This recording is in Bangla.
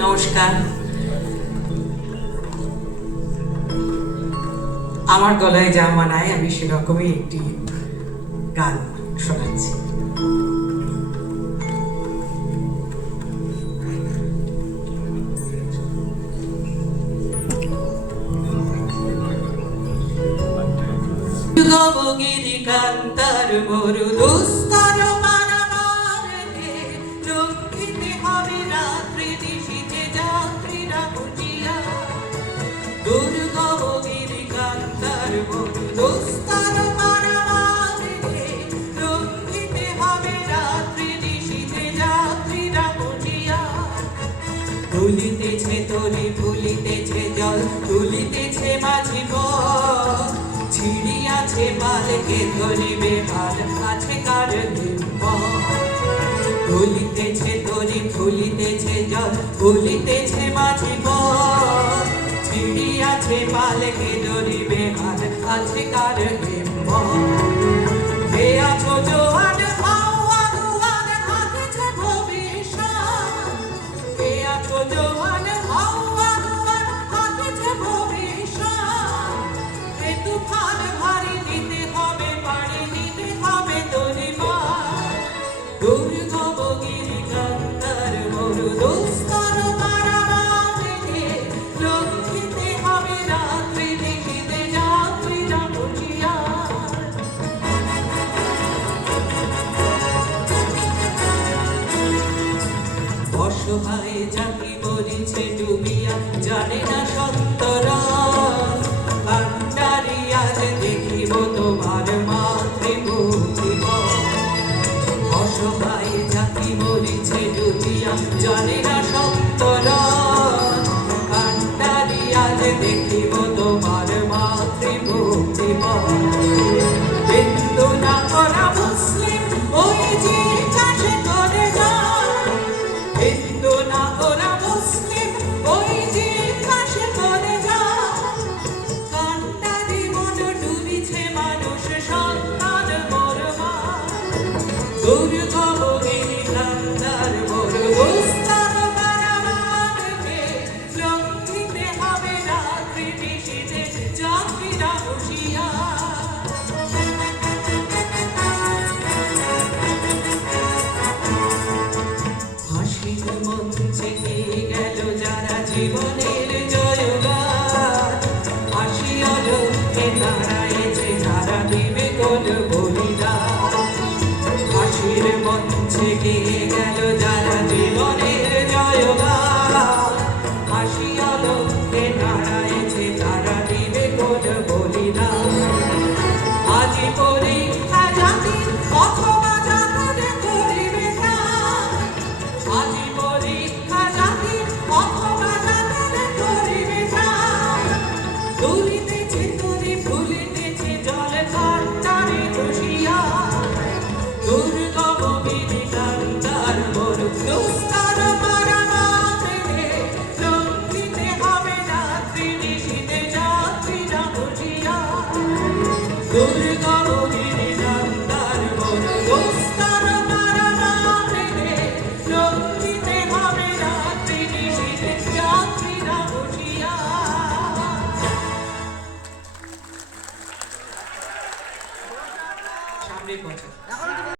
নমস্কার। আমার গলায় যা মানায় আমি সেরকমই একটি গান শোনাচ্ছি। গবগিরি কান্তার মরু দুস্তর পারাবারে লঙ্ঘিতে হবে রাত্রি দিশিতে যাত্রীরা বুঝিয়া। দুর্গবগিরি কান্তার মরু দুস্তর পারাবারে লঙ্ঘিতে হবে রাত্রি দিশিতে যাত্রীরা বুঝিয়া। ভুলিতেছে তরি ভুলিতেছে জল তুলিতেছে মাঝি পথ, ছিড়িয়াছে মালকে ধরিবে হাল আছে কার হিম্মত। ভুলিতেছে তরি ভুলিতেছে জল ভুলিতেছে মাঝি পথ, ছিড়িয়াছে মালকে ধরিবে হাল আছে কার হিম্মত। হে আছো জোয়ান হাওয়া দুয়ার হাতেছে ভবিষ্যৎ, হে আছো জোয়ান হাওয়া দুয়ার হাতেছে ভবিষ্যৎ। হে তুফান ভারী দিতে হবে পাড়ি দিতে হবে তরি মার। দুর্গবগিরি কান্তার মরু দুস্তর পারাবারে লঙ্ঘিতে হবে রাত্রি দিশিতে যাত্রীরা বুঝিয়া। অসহায় জাতি মরিছে ডুবিয়া জানে না সন্তরণ, ভান্ডারি আজ দেখিব তোমার মাতৃভূমিবন। অসহায় জাতি মরিছে ডুবিয়া জানে না সন্তরণ, ভান্ডারি আজ দেখিব তোমার মাতৃভূমিবন। হিন্দু না করা মুসলিম ওই যে চাষে করে যায়, হিন্দু না ওরা মুসলিম ওই যে কাশে করে যায়। কান্ডারি মন ডুবিছে মানুষ সন্তান মরমা। দুর্গবগিরি কান্তার মরু দুস্তর পারাবারে লঙ্ঘিতে হবে রাত্রি দিশিতে যাত্রীরা বসিয়া। হাসির মঞ্চে গেল যারা জীবনে